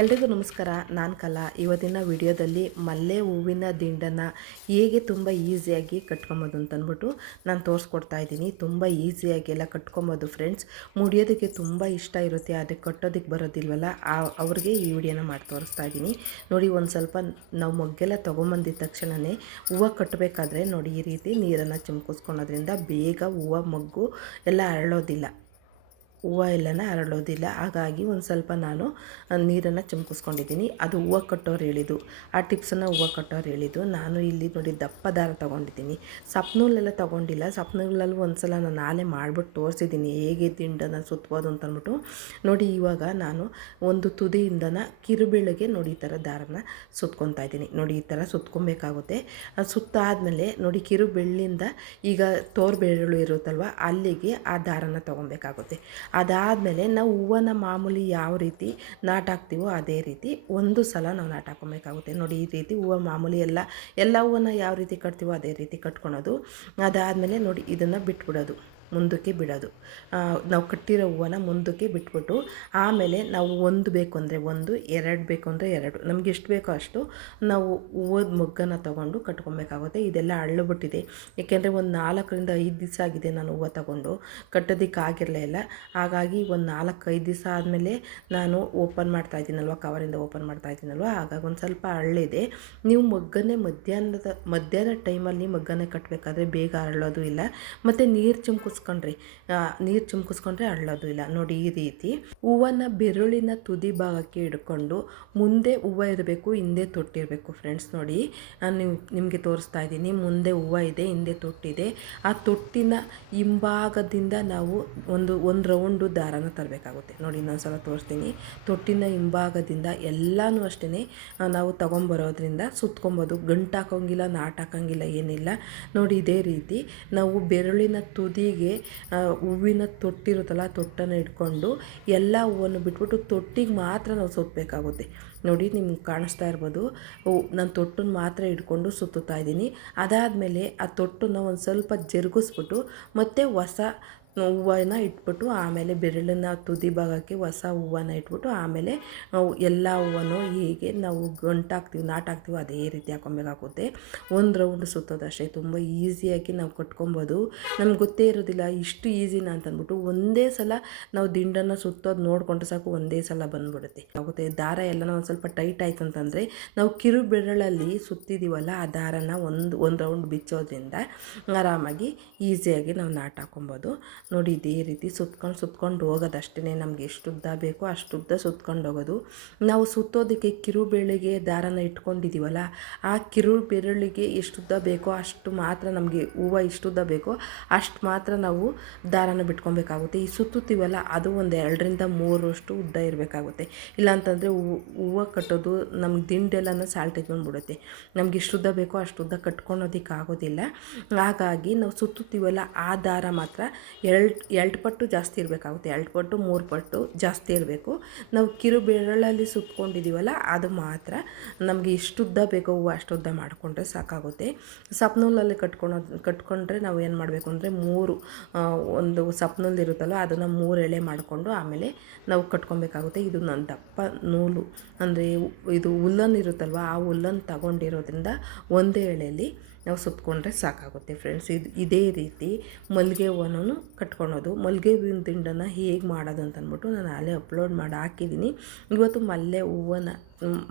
ಎಲ್ರಿಗೂ ನಮಸ್ಕಾರ. ನಾನು ಕಲಾ. ಇವತ್ತಿನ ವಿಡಿಯೋದಲ್ಲಿ ಮಲ್ಲೆ ಹೂವಿನ ದಿಂಡನ್ನು ಹೇಗೆ ತುಂಬ ಈಸಿಯಾಗಿ ಕಟ್ಕೊಬೋದು ಅಂತಂದ್ಬಿಟ್ಟು ನಾನು ತೋರಿಸ್ಕೊಡ್ತಾ ಇದ್ದೀನಿ. ತುಂಬ ಈಸಿಯಾಗಿ ಎಲ್ಲ ಕಟ್ಕೊಬೋದು ಫ್ರೆಂಡ್ಸ್. ಮುಡಿಯೋದಕ್ಕೆ ತುಂಬ ಇಷ್ಟ ಇರುತ್ತೆ, ಆದರೆ ಕಟ್ಟೋದಕ್ಕೆ ಬರೋದಿಲ್ವಲ್ಲ, ಅವ್ರಿಗೆ ಈ ವಿಡಿಯೋನ ಮಾಡಿ ತೋರಿಸ್ತಾ ಇದ್ದೀನಿ. ನೋಡಿ, ಒಂದು ಸ್ವಲ್ಪ ನಾವು ಮೊಗ್ಗೆಲ್ಲ ತೊಗೊಂಬಂದಿದ ತಕ್ಷಣವೇ ಹೂವು ಕಟ್ಟಬೇಕಾದ್ರೆ ನೋಡಿ ಈ ರೀತಿ ನೀರನ್ನು ಚಿಮ್ಕಿಸ್ಕೊಳೋದ್ರಿಂದ ಬೇಗ ಹೂವು ಮೊಗ್ಗು ಎಲ್ಲ ಅರಳೋದಿಲ್ಲ, ಹೂವು ಎಲ್ಲನ ಅರಳೋದಿಲ್ಲ. ಹಾಗಾಗಿ ಒಂದು ಸ್ವಲ್ಪ ನಾನು ನೀರನ್ನು ಚಿಮ್ಕಿಸ್ಕೊಂಡಿದ್ದೀನಿ. ಅದು ಹೂವು ಕಟ್ಟೋರು ಹೇಳಿದ್ದು, ಆ ಟಿಪ್ಸನ್ನು ಹೂವು ಕಟ್ಟೋರು ಹೇಳಿದ್ದು. ನಾನು ಇಲ್ಲಿ ನೋಡಿ ದಪ್ಪ ದಾರ ತೊಗೊಂಡಿದ್ದೀನಿ, ಸಪ್ನೂಲೆಲ್ಲ ತೊಗೊಂಡಿಲ್ಲ. ಸಪ್ನೂಲಲ್ಲಿ ಒಂದು ಸಲ ನಾನು ನಾಳೆ ಮಾಡಿಬಿಟ್ಟು ತೋರಿಸಿದ್ದೀನಿ ಹೇಗೆ ದಿಂಡನ್ನು ಸುತ್ಬೋದು ಅಂತಂದ್ಬಿಟ್ಟು. ನೋಡಿ, ಇವಾಗ ನಾನು ಒಂದು ತುದಿಯಿಂದನ ಕಿರುಬೆಳೆಗೆ ನೋಡಿ ಈ ಥರ ದಾರನ ಸುತ್ಕೊತಾ ಇದ್ದೀನಿ. ನೋಡಿ, ಈ ಥರ ಸುತ್ಕೊಬೇಕಾಗುತ್ತೆ. ಸುತ್ತಾದಮೇಲೆ ನೋಡಿ ಕಿರುಬೆಳ್ಳಿಂದ ಈಗ ತೋರ್ಬೆರಳು ಇರುತ್ತಲ್ವ, ಅಲ್ಲಿಗೆ ಆ ದಾರನ ತೊಗೊಬೇಕಾಗುತ್ತೆ. ಅದಾದಮೇಲೆ ನಾವು ಹೂವನ್ನ ಮಾಮೂಲಿ ಯಾವ ರೀತಿ ನಾಟಾಕ್ತೀವೋ ಅದೇ ರೀತಿ ಒಂದು ಸಲ ನಾವು ನಾಟಾಕೊಬೇಕಾಗುತ್ತೆ. ನೋಡಿ, ಈ ರೀತಿ ಹೂವು ಮಾಮೂಲಿ ಎಲ್ಲ ಹೂವನ್ನ ಯಾವ ರೀತಿ ಕಟ್ತೀವೋ ಅದೇ ರೀತಿ ಕಟ್ಕೊಳೋದು. ಅದಾದಮೇಲೆ ನೋಡಿ ಇದನ್ನು ಬಿಟ್ಬಿಡೋದು, ಮುಂದಕ್ಕೆ ಬಿಡೋದು. ನಾವು ಕಟ್ಟಿರೋ ಹೂವನ್ನ ಮುಂದಕ್ಕೆ ಬಿಟ್ಬಿಟ್ಟು ಆಮೇಲೆ ನಾವು ಒಂದು ಬೇಕು ಅಂದರೆ ಒಂದು, ಎರಡು ಬೇಕು ಅಂದರೆ ಎರಡು, ನಮ್ಗೆ ಎಷ್ಟು ಬೇಕೋ ಅಷ್ಟು ನಾವು ಹೂವದ ಮೊಗ್ಗನ್ನು ತೊಗೊಂಡು ಕಟ್ಕೊಬೇಕಾಗುತ್ತೆ. ಇದೆಲ್ಲ ಅಳ್ಳುಬಿಟ್ಟಿದೆ, ಏಕೆಂದರೆ ಒಂದು 4-5 ದಿವಸ ಆಗಿದೆ ನಾನು ಹೂವು ತೊಗೊಂಡು, ಕಟ್ಟೋದಕ್ಕೆ ಆಗಿರಲಿಲ್ಲ. ಹಾಗಾಗಿ ಒಂದು 4-5 ದಿವಸ ಆದಮೇಲೆ ನಾನು ಓಪನ್ ಮಾಡ್ತಾಯಿದ್ದೀನಲ್ವ, ಕವರಿಂದ ಓಪನ್ ಮಾಡ್ತಾಯಿದ್ದೀನಲ್ವ, ಹಾಗಾಗಿ ಒಂದು ಸ್ವಲ್ಪ ಅರಳಿದೆ. ನೀವು ಮೊಗ್ಗನ್ನೇ ಮಧ್ಯಾಹ್ನ ಟೈಮಲ್ಲಿ ಮೊಗ್ಗನ್ನೇ ಕಟ್ಟಬೇಕಾದ್ರೆ ಬೇಗ ಅರಳೋದು ಇಲ್ಲ, ಮತ್ತು ನೀರು ಚಿಮ್ಕಿಸ್ಕೊಂಡ್ರೆ ಅರಳೋದು ಇಲ್ಲ. ನೋಡಿ, ಈ ರೀತಿ ಹೂವನ್ನು ಬೆರಳಿನ ತುದಿ ಭಾಗಕ್ಕೆ ಹಿಡ್ಕೊಂಡು ಮುಂದೆ ಹೂವು ಇರಬೇಕು, ಹಿಂದೆ ತೊಟ್ಟಿರಬೇಕು ಫ್ರೆಂಡ್ಸ್. ನೋಡಿ, ನಿಮಗೆ ತೋರಿಸ್ತಾ ಇದ್ದೀನಿ. ಮುಂದೆ ಹೂವು ಇದೆ, ಹಿಂದೆ ತೊಟ್ಟಿದೆ. ಆ ತೊಟ್ಟಿನ ಹಿಂಭಾಗದಿಂದ ನಾವು ಒಂದು ರೌಂಡು ದಾರನ ತರಬೇಕಾಗುತ್ತೆ. ನೋಡಿ, ನಾನು ಸಲ ತೋರಿಸ್ತೀನಿ. ತೊಟ್ಟಿನ ಹಿಂಭಾಗದಿಂದ ಎಲ್ಲನೂ ಅಷ್ಟೇ ನಾವು ತೊಗೊಂಬರೋದ್ರಿಂದ ಸುತ್ಕೊಬೋದು. ಗಂಟು ಹಾಕೋಂಗಿಲ್ಲ, ನಾಟ್ ಹಾಕೋಂಗಿಲ್ಲ, ಏನಿಲ್ಲ. ನೋಡಿ, ಇದೇ ರೀತಿ ನಾವು ಬೆರಳಿನ ತುದಿಗೆ ಹೂವಿನ ತೊಟ್ಟಿರುತ್ತಲ್ಲ, ತೊಟ್ಟನ್ನು ಇಟ್ಕೊಂಡು ಎಲ್ಲ ಹೂವನ್ನು ಬಿಟ್ಬಿಟ್ಟು ತೊಟ್ಟಿಗೆ ಮಾತ್ರ ನಾವು ಸುತ್ತಬೇಕಾಗುತ್ತೆ. ನೋಡಿ, ನಿಮ್ಗೆ ಕಾಣಿಸ್ತಾ ಇರ್ಬೋದು, ನಾನು ತೊಟ್ಟನ್ನು ಮಾತ್ರ ಇಟ್ಕೊಂಡು ಸುತ್ತುತ್ತಾ ಇದ್ದೀನಿ. ಅದಾದಮೇಲೆ ಆ ತೊಟ್ಟನ್ನು ಒಂದು ಸ್ವಲ್ಪ ಜರುಗಿಸ್ಬಿಟ್ಟು ಮತ್ತೆ ಹೊಸ ಹೂವನ್ನ ಇಟ್ಬಿಟ್ಟು ಆಮೇಲೆ ಬೆರಳಿನ ತುದಿ ಭಾಗಕ್ಕೆ ಹೊಸ ಹೂವನ್ನ ಇಟ್ಬಿಟ್ಟು ಆಮೇಲೆ ಎಲ್ಲ ಹೂವನ್ನು ಹೀಗೆ ನಾವು ಗಂಟಾಕ್ತೀವಿ, ನಾಟಾಕ್ತೀವಿ, ಅದೇ ರೀತಿ ಹಾಕೊಬೇಕಾಗುತ್ತೆ. ಒಂದು ರೌಂಡ್ ಸುತ್ತೋದಷ್ಟೇ. ತುಂಬ ಈಸಿಯಾಗಿ ನಾವು ಕಟ್ಕೊಬೋದು. ನಮ್ಗೆ ಗೊತ್ತೇ ಇರೋದಿಲ್ಲ ಇಷ್ಟು ಈಸಿನ ಅಂತಂದ್ಬಿಟ್ಟು. ಒಂದೇ ಸಲ ನಾವು ದಿಂಡನ್ನು ಸುತ್ತೋದು ನೋಡಿಕೊಂಡ್ರೆ ಸಾಕು, ಒಂದೇ ಸಲ ಬಂದ್ಬಿಡುತ್ತೆ ಆಗುತ್ತೆ. ದಾರ ಎಲ್ಲನ ಒಂದು ಸ್ವಲ್ಪ ಟೈಟ್ ಆಯ್ತು ಅಂತಂದರೆ ನಾವು ಕಿರು ಬೆರಳಲ್ಲಿ ಸುತ್ತಿದ್ದೀವಲ್ಲ, ಆ ದಾರನ ಒಂದು ರೌಂಡ್ ಬಿಚ್ಚೋದ್ರಿಂದ ಆರಾಮಾಗಿ ಈಸಿಯಾಗಿ ನಾವು ನಾಟ್ ಹಾಕೊಬೋದು. ನೋಡಿ, ಇದೇ ರೀತಿ ಸುತ್ಕೊಂಡು ಹೋಗೋದಷ್ಟೇ. ನಮಗೆ ಎಷ್ಟು ಉದ್ದ ಬೇಕೋ ಅಷ್ಟು ಉದ್ದ ಸುತ್ಕೊಂಡು ಹೋಗೋದು. ನಾವು ಸುತ್ತೋದಕ್ಕೆ ಕಿರು ಬೆರಳಿಗೆ ದಾರನ ಇಟ್ಕೊಂಡಿದ್ದೀವಲ್ಲ, ಆ ಕಿರು ಬೆರಳಿಗೆ ಎಷ್ಟು ಉದ್ದ ಬೇಕೋ ಅಷ್ಟು ಮಾತ್ರ, ನಮಗೆ ಹೂವು ಎಷ್ಟು ಉದ್ದ ಬೇಕೋ ಅಷ್ಟು ಮಾತ್ರ ನಾವು ದಾರನ ಬಿಟ್ಕೊಬೇಕಾಗುತ್ತೆ. ಈ ಸುತ್ತುತ್ತೀವಲ್ಲ, ಅದು ಒಂದು 2-3 ಅಷ್ಟು ಉದ್ದ ಇರಬೇಕಾಗುತ್ತೆ. ಇಲ್ಲಾಂತಂದರೆ ಹೂವು ಕಟ್ಟೋದು ನಮ್ಗೆ ದಿಂಡೆಲ್ಲನೂ ಸಾಲ್ಟೇಜ್ ಬಂದುಬಿಡುತ್ತೆ. ನಮ್ಗೆ ಎಷ್ಟು ಉದ್ದ ಬೇಕೋ ಅಷ್ಟು ಉದ್ದ ಕಟ್ಕೊಳೋದಕ್ಕೆ ಆಗೋದಿಲ್ಲ. ಹಾಗಾಗಿ ನಾವು ಸುತ್ತುತ್ತೀವಲ್ಲ, ಆ ದಾರ ಮಾತ್ರ 2 ಪಟ್ಟು ಜಾಸ್ತಿ ಇರಬೇಕಾಗುತ್ತೆ. 2 ಪಟ್ಟು 3 ಪಟ್ಟು ಜಾಸ್ತಿ ಇರಬೇಕು. ನಾವು ಕಿರು ಬೆರಳಲ್ಲಿ ಸುತ್ಕೊಂಡಿದ್ದೀವಲ್ಲ, ಅದು ಮಾತ್ರ ನಮಗೆ ಎಷ್ಟು ಉದ್ದ ಬೇಕೋ ಹೂವು ಅಷ್ಟು ಉದ್ದ ಮಾಡಿಕೊಂಡ್ರೆ ಸಾಕಾಗುತ್ತೆ. ಸಪ್ನೂಲಲ್ಲಿ ಕಟ್ಕೊಂಡ್ರೆ ನಾವು ಏನು ಮಾಡಬೇಕು ಅಂದರೆ ಒಂದು ಸಪ್ನೂಲ್ ಇರುತ್ತಲ್ಲ, ಅದನ್ನು 3 ಎಳೆ ಮಾಡಿಕೊಂಡು ಆಮೇಲೆ ನಾವು ಕಟ್ಕೊಬೇಕಾಗುತ್ತೆ. ಇದು ನನ್ನ ದಪ್ಪ ನೂಲು ಅಂದರೆ ಇದು ಉಲ್ಲನ್ ಇರುತ್ತಲ್ವ, ಆ ಉಲ್ಲನ್ ತಗೊಂಡಿರೋದ್ರಿಂದ ಒಂದೇ ಎಳೆಯಲ್ಲಿ ನಾವು ಸುತ್ಕೊಂಡ್ರೆ ಸಾಕಾಗುತ್ತೆ ಫ್ರೆಂಡ್ಸ್. ಇದೇ ರೀತಿ ಮಲ್ಲಿಗೆ ಹೂವನೂ ಕಟ್ಕೊಳೋದು. ಮಲ್ಲಿಗೆ ಹೂವಿನ ದಿಂಡನ್ನು ಹೇಗೆ ಮಾಡೋದು ಅಂತಂದ್ಬಿಟ್ಟು ನಾನು ಅಲ್ಲೇ ಅಪ್ಲೋಡ್ ಮಾಡಿ ಹಾಕಿದ್ದೀನಿ. ಇವತ್ತು ಮಲ್ಲೆ ಹೂವನ್ನು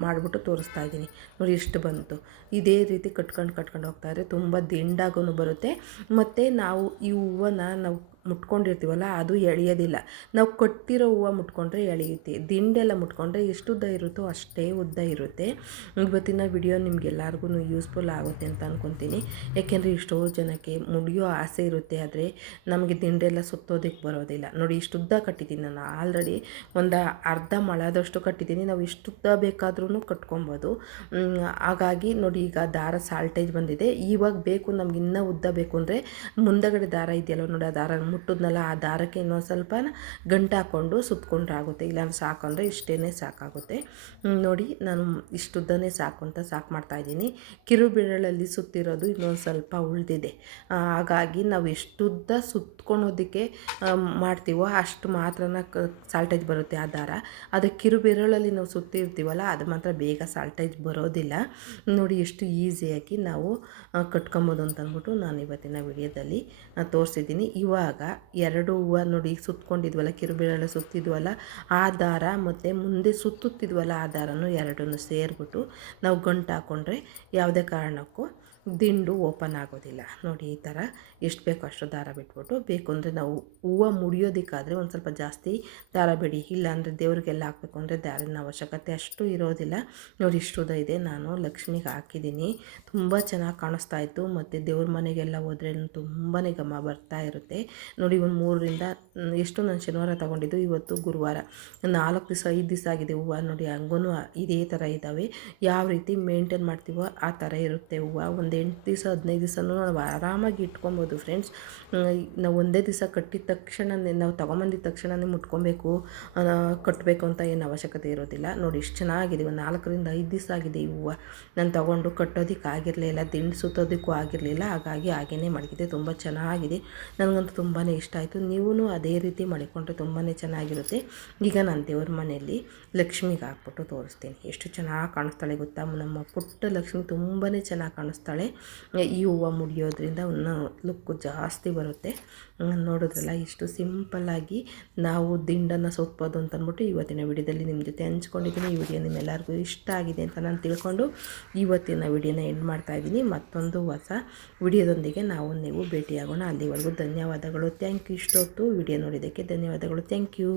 ಮಾಡಿಬಿಟ್ಟು ತೋರಿಸ್ತಾ ಇದ್ದೀನಿ. ನೋಡಿ, ಎಷ್ಟು ಬಂತು. ಇದೇ ರೀತಿ ಕಟ್ಕೊಂಡು ಹೋಗ್ತಾಯಿದ್ರೆ ತುಂಬ ದಿಂಡಾಗೂ ಬರುತ್ತೆ. ಮತ್ತು ನಾವು ಈ ಹೂವನ್ನು ನಾವು ಮುಟ್ಕೊಂಡಿರ್ತೀವಲ್ಲ, ಅದು ಎಳೆಯೋದಿಲ್ಲ. ನಾವು ಕಟ್ಟಿರೋ ಹೂವು ಮುಟ್ಕೊಂಡ್ರೆ ಎಳೆಯುತ್ತೆ. ದಿಂಡೆಲ್ಲ ಮುಟ್ಕೊಂಡ್ರೆ ಎಷ್ಟು ಉದ್ದ ಇರುತ್ತೋ ಅಷ್ಟೇ ಉದ್ದ ಇರುತ್ತೆ. ಇವತ್ತಿನ ವಿಡಿಯೋ ನಿಮಗೆಲ್ಲರಿಗೂ ಯೂಸ್ಫುಲ್ ಆಗುತ್ತೆ ಅಂತ ಅಂದ್ಕೊತೀನಿ. ಯಾಕೆಂದರೆ ಎಷ್ಟೋ ಜನಕ್ಕೆ ಮುಡಿಯೋ ಆಸೆ ಇರುತ್ತೆ, ಆದರೆ ನಮಗೆ ದಿಂಡೆಲ್ಲ ಸುತ್ತೋದಕ್ಕೆ ಬರೋದಿಲ್ಲ. ನೋಡಿ, ಇಷ್ಟು ಉದ್ದ ಕಟ್ಟಿದ್ದೀನಿ ನಾನು. ಆಲ್ರೆಡಿ ಒಂದು ಅರ್ಧ ಮೊಳದಷ್ಟು ಕಟ್ಟಿದ್ದೀನಿ. ನಾವು ಇಷ್ಟು ಉದ್ದ ಬೇಕಾದ್ರೂ ಕಟ್ಕೊಬೋದು. ಹಾಗಾಗಿ ನೋಡಿ, ಈಗ ದಾರ ಸಾಲ್ಟೇಜ್ ಬಂದಿದೆ. ಇವಾಗ ಬೇಕು ನಮ್ಗೆ ಇನ್ನೂ ಉದ್ದ ಬೇಕು ಅಂದರೆ ಮುಂದಗಡೆ ದಾರ ಇದೆಯಲ್ಲ ನೋಡಿ, ಆ ದಾರ ಮುಟ್ಟಿದ್ನಲ್ಲ ಆ ದಾರಕ್ಕೆ ಇನ್ನೊಂದು ಸ್ವಲ್ಪ ಗಂಟು ಹಾಕ್ಕೊಂಡು ಸುತ್ಕೊಂಡ್ರೆ ಆಗುತ್ತೆ, ಇಲ್ಲಾಂದ್ರೆ ಸಾಕು ಅಂದರೆ ಇಷ್ಟೇ ಸಾಕಾಗುತ್ತೆ. ನೋಡಿ ನಾನು ಇಷ್ಟುದ್ದನೇ ಸಾಕು ಅಂತ ಸಾಕು ಮಾಡ್ತಾಯಿದ್ದೀನಿ. ಕಿರುಬೆರಳಲ್ಲಿ ಸುತ್ತಿರೋದು ಇನ್ನೊಂದು ಸ್ವಲ್ಪ ಉಳಿದಿದೆ, ಹಾಗಾಗಿ ನಾವು ಎಷ್ಟುದ್ದ ಸುತ್ಕೊಳೋದಕ್ಕೆ ಮಾಡ್ತೀವೋ ಅಷ್ಟು ಮಾತ್ರನ ಸಾಲ್ಟೇಜ್ ಬರುತ್ತೆ ಆ ದಾರ. ಅದು ಕಿರುಬೆರಳಲ್ಲಿ ನಾವು ಸುತ್ತಿರ್ತೀವಲ್ಲ ಅದು ಮಾತ್ರ ಬೇಗ ಸಾಲ್ಟೇಜ್ ಬರೋದಿಲ್ಲ. ನೋಡಿ ಎಷ್ಟು ಈಸಿಯಾಗಿ ನಾವು ಕಟ್ಕೊಬೋದು ಅಂತ ಅಂದ್ಬಿಟ್ಟು ನಾನು ಇವತ್ತಿನ ವಿಡಿಯೋದಲ್ಲಿ ತೋರಿಸಿದ್ದೀನಿ. ಇವಾಗ 2 ಹೂವು ನೋಡಿ ಸುತ್ಕೊಂಡಿದ್ವಲ್ಲ, ಕಿರುಬೆರಳು ಸುತ್ತಿದ್ವಲ್ಲ ಆ ದಾರ ಮತ್ತು ಮುಂದೆ ಸುತ್ತುತ್ತಿದ್ವಲ್ಲ ಆ ದಾರನೂ ಎರಡನ್ನೂ ಸೇರಿಬಿಟ್ಟು ನಾವು ಗಂಟು ಹಾಕ್ಕೊಂಡ್ರೆ ಯಾವುದೇ ಕಾರಣಕ್ಕೂ ದಿಂಡು ಓಪನ್ ಆಗೋದಿಲ್ಲ. ನೋಡಿ ಈ ಥರ ಎಷ್ಟು ಬೇಕೋ ಅಷ್ಟು ದಾರ ಬಿಟ್ಬಿಟ್ಟು, ಬೇಕು ಅಂದರೆ ನಾವು ಹೂವು ಮುಡಿಯೋದಕ್ಕಾದರೆ ಒಂದು ಸ್ವಲ್ಪ ಜಾಸ್ತಿ ದಾರ ಬಿಡಿ, ಇಲ್ಲಾಂದರೆ ದೇವ್ರಿಗೆಲ್ಲ ಹಾಕಬೇಕು ಅಂದರೆ ದಾರಿನ ಅವಶ್ಯಕತೆ ಅಷ್ಟು ಇರೋದಿಲ್ಲ. ನೋಡಿ ಇಷ್ಟುದ ಇದೆ, ನಾನು ಲಕ್ಷ್ಮಿಗೆ ಹಾಕಿದ್ದೀನಿ. ತುಂಬ ಚೆನ್ನಾಗಿ ಕಾಣಿಸ್ತಾ ಇತ್ತು ಮತ್ತು ದೇವ್ರ ಮನೆಗೆಲ್ಲ ಹೋದ್ರೆ ತುಂಬಾ ಘಮ ಬರ್ತಾ ಇರುತ್ತೆ. ನೋಡಿ ಒಂದು 3ರಿಂದ ಎಷ್ಟು ನಾನು ಶನಿವಾರ ತೊಗೊಂಡಿದ್ದು, ಇವತ್ತು ಗುರುವಾರ, 4 ದಿವಸ 5 ದಿವಸ ಆಗಿದೆ ಹೂವು. ನೋಡಿ ಹಂಗೂ ಇದೇ ಥರ ಇದ್ದಾವೆ. ಯಾವ ರೀತಿ ಮೇಂಟೈನ್ ಮಾಡ್ತೀವೋ ಆ ಥರ ಇರುತ್ತೆ ಹೂವು. ಒಂದು 8 ದಿವಸ 15 ದಿವಸನೂ ನಾವು ಆರಾಮಾಗಿ ಇಟ್ಕೊಬೋದು ಫ್ರೆಂಡ್ಸ್. ನಾವು ಒಂದೇ ದಿವಸ ಕಟ್ಟಿದ ತಕ್ಷಣವೇ, ನಾವು ತೊಗೊಂಬಂದಿದ ತಕ್ಷಣವೇ ಮುಟ್ಕೊಬೇಕು ಕಟ್ಟಬೇಕು ಅಂತ ಏನು ಅವಶ್ಯಕತೆ ಇರೋದಿಲ್ಲ. ನೋಡಿ ಇಷ್ಟು ಚೆನ್ನಾಗಿದೆ, ಒಂದು 4ರಿಂದ 5 ದಿವಸ ಆಗಿದೆ ಈ ಹೂವು. ನಾನು ತೊಗೊಂಡು ಕಟ್ಟೋದಕ್ಕೆ ಆಗಿರಲಿಲ್ಲ, ದಿಂಡು ಸುತ್ತೋದಕ್ಕೂ ಆಗಿರಲಿಲ್ಲ, ಹಾಗಾಗಿ ಹಾಗೇ ಮಡಗಿದೆ. ತುಂಬ ಚೆನ್ನಾಗಿದೆ, ನನಗಂತೂ ತುಂಬಾ ಇಷ್ಟ ಆಯಿತು. ನೀವೂ ಅದೇ ರೀತಿ ಮಾಡಿಕೊಂಡ್ರೆ ತುಂಬಾ ಚೆನ್ನಾಗಿರುತ್ತೆ. ಈಗ ನಾನು ದೇವ್ರ ಮನೆಯಲ್ಲಿ ಲಕ್ಷ್ಮಿಗೆ ಹಾಕ್ಬಿಟ್ಟು ತೋರಿಸ್ತೀನಿ. ಎಷ್ಟು ಚೆನ್ನಾಗಿ ಕಾಣಿಸ್ತಾಳೆ ಗೊತ್ತಾ, ನಮ್ಮ ಪುಟ್ಟ ಲಕ್ಷ್ಮಿ ತುಂಬಾ ಚೆನ್ನಾಗಿ ಕಾಣಿಸ್ತಾಳೆ. ಈ ಹೂವು ಮುಡಿಯೋದ್ರಿಂದ ಇನ್ನೂ ಲುಕ್ಕು ಜಾಸ್ತಿ ಬರುತ್ತೆ. ನೋಡಿದ್ರಲ್ಲ ಇಷ್ಟು ಸಿಂಪಲ್ಲಾಗಿ ನಾವು ದಿಂಡನ್ನು ಸುತ್ಬೋದು ಅಂತ ಅಂದ್ಬಿಟ್ಟು ಇವತ್ತಿನ ವಿಡಿಯೋದಲ್ಲಿ ನಿಮ್ಮ ಜೊತೆ ಹಂಚ್ಕೊಂಡಿದ್ದೀನಿ. ಈ ವಿಡಿಯೋ ನಿಮ್ಮೆಲ್ಲರಿಗೂ ಇಷ್ಟ ಆಗಿದೆ ಅಂತ ನಾನು ತಿಳ್ಕೊಂಡು ಇವತ್ತಿನ ವಿಡಿಯೋನ ಎಂಡ್ ಮಾಡ್ತಾಯಿದ್ದೀನಿ. ಮತ್ತೊಂದು ಹೊಸ ವಿಡಿಯೋದೊಂದಿಗೆ ನೀವು ಭೇಟಿಯಾಗೋಣ. ಅಲ್ಲಿವರೆಗೂ ಧನ್ಯವಾದಗಳು. Thank you. ಇಷ್ಟೊತ್ತು ವಿಡಿಯೋ ನೋಡಿದ್ದಕ್ಕೆ ಧನ್ಯವಾದಗಳು. Thank you.